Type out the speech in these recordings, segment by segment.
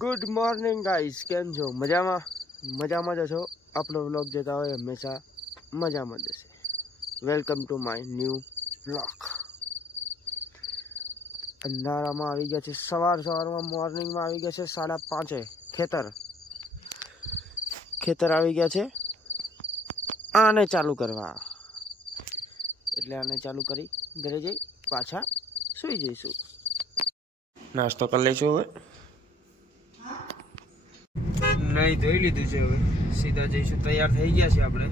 Good morning guys, કેમ છો? મજામાં? મજામાં જ છો? આપણો વ્લોગ જોતા હોય હંમેશા મજામાં જશે. Welcome to my new vlog. અંધારામાં આવી ગયા છે, સવારમાં મોર્નિંગમાં આવી ગયા છે 5:30. ખેતર આવી ગયા છે આને ચાલુ કરવા. એટલે આને ચાલુ કરી ઘરે જઈ પાછા સુઈ જઈશું. નાસ્તો કરી લઈશું હવે. નહીં ધોઈ લીધું છે, હવે સીધા જઈશું. તૈયાર થઈ ગયા છે, આપણે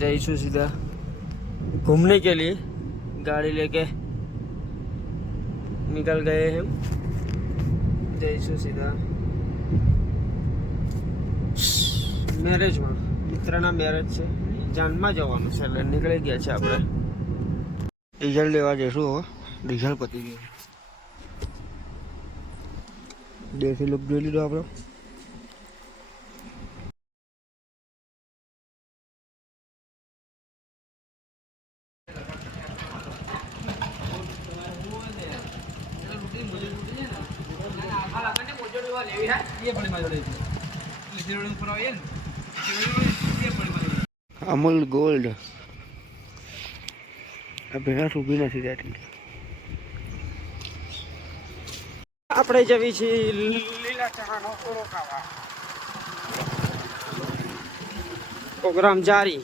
જઈશું सीधा घूमने के लिए. गाड़ी लेके निकल गए हैं. जईશું સીધા મેરેજમાં. મિત્રના મેરેજ છે, જાનમાં જવાનું છે, એટલે નીકળી ગયા છે આપણે. ડીઝલ લેવા જઈશું. હવે ડીઝલ પતી ગયું. દેશી લુક જોઈ લીધો આપણે. અમૂલ ગોલ્ડ ભેંસ ઊભી નથી રહેતી. આપણે જવી છીએ લીલા ચણાનો ઓળો ખાવા. પ્રોગ્રામ જારી.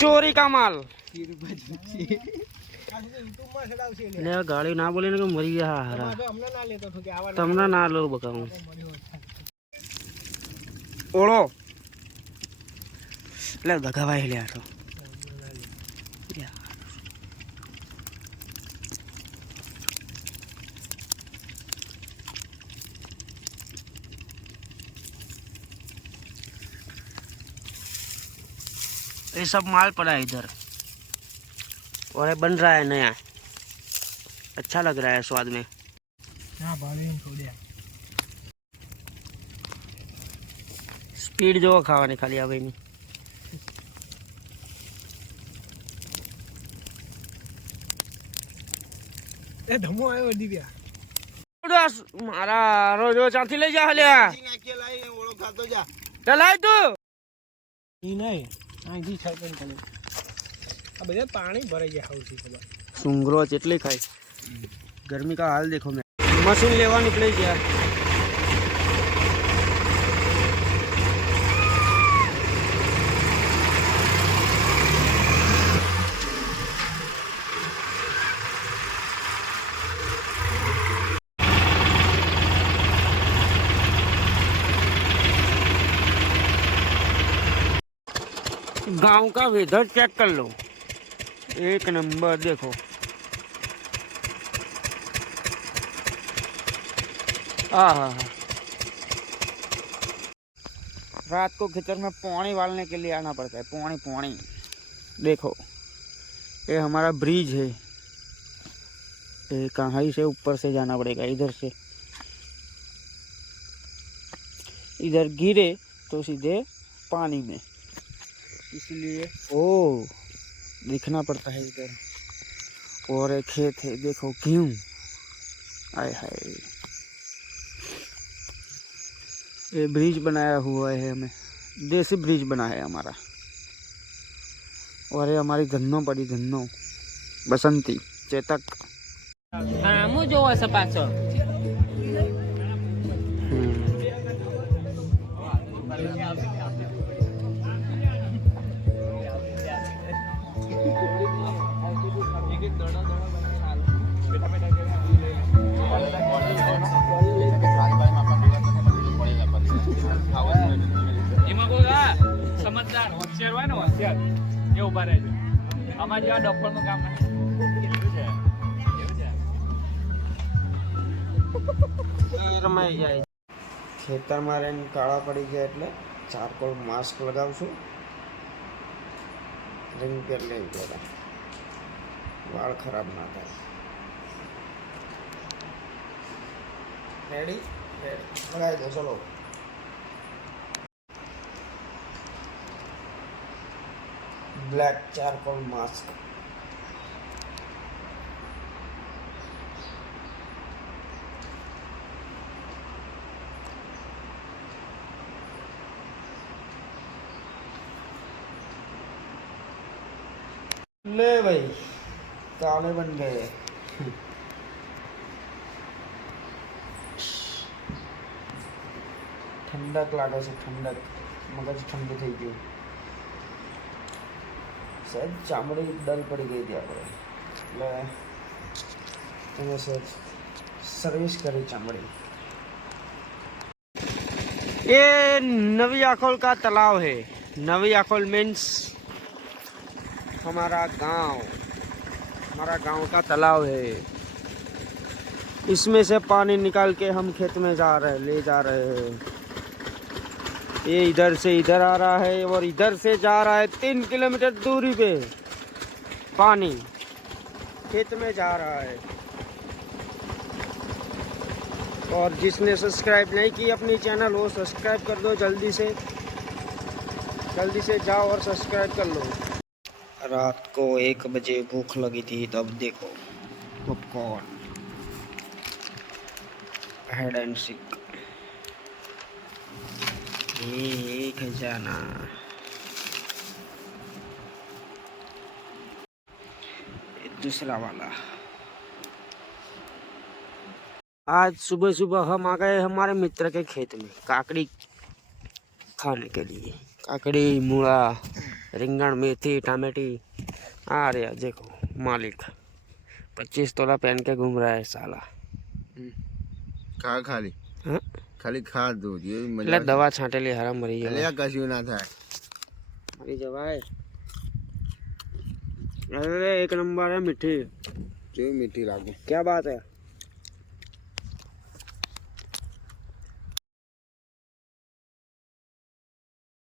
ચોરી કા માલ. गाड़ी ना बोले ना मरी गया हरा. तमना ना लो बकाऊं ओढ़ो ले दगा भाई ले तो ये सब माल पड़ा है इधर और ये बन रहा है नया. अच्छा लग रहा है स्वाद में. स्पीड जो खावा खाली आ नहीं. धमो आयो दिव्या मारा रोजो चांथी ले जा हल्या ओळो खातो जा चलाय तू ઈ નહીં આજી છાઈ કરી આ બધા પાણી ભરાઈ જાય હાઉસી ખબર. सुंगरो चेटली खाई. गर्मी का हाल देखो. मैं मशीन लेवा निकले गया. गांव का वेदर चेक कर लो, एक नंबर. देखो हाँ रात को खेतर में पानी वालने के लिए आना पड़ता है. पानी देखो ये हमारा ब्रिज है. ये कहाँ से ऊपर से जाना पड़ेगा. इधर से इधर गिरे तो सीधे पानी में, इसलिए ओ दिखना पड़ता है इधर. और एक खेत है देखो क्यों. आय हाय ये ब्रिज बनाया हुआ है, हमें देसी ब्रिज बना है हमारा. और ये हमारी धन्नो पड़ी धन्नो बसंती चेतक. मु जो है पाछो समझदार होशियार હોય ને હોશિયાર એ ઉભા રહેજો. અમાર જેવા ડફળનું કામ નહીં. રમાઈ જાય. ખેતરમાં રહીને કાળા પડી જાય એટલે ચારકોલ માસ્ક લગાવશું. रिंग कर ले थोड़ा वाल खराब ना था. रेडी लगाई दो. चलो ब्लैक चारकोल मास्क। ले भाई काले बन गए। ठंडक लागे છે ઠંડક મગજ ઠંડુ થઈ ગયું સહેજ ચામડી ડલ પડી ગઈ હતી આપણે એટલે એને સહેજ સર્વિસ કરી ચામડી। ये नवी आखोल का तालाब है। नवी आखोल मीन्स हमारा गांव का तालाब है। इसमें से पानी निकाल के हम खेत में ले जा रहे हैं। ये इधर से इधर आ रहा है और इधर से जा रहा है 3 किलोमीटर दूरी पे पानी खेत में जा रहा है। और जिसने सब्सक्राइब नहीं की अपनी चैनल वो सब्सक्राइब कर दो जल्दी से जाओ और सब्सक्राइब कर लो। रात को 1 बजे भूख लगी थी तब देखो पॉपकॉर्न हाइड एंड सीक। ये खजाना दूसरा वाला। आज सुबह सुबह हम आ गए हमारे मित्र के खेत में काकड़ी खाने के लिए। काकड़ी मूला रिंगण मेथी टमाटी आ रहा देखो मालिक 25 तोला पहन के घूम रहा है साला। खाली हाँ? खाली खा दो ये એટલે દવા છાંટેલી હરામ મરી એટલે જાય કશું ના થાય મરી જવાય। अरे एक नंबर है मीठी કેવી મીઠી લાગે क्या बात है।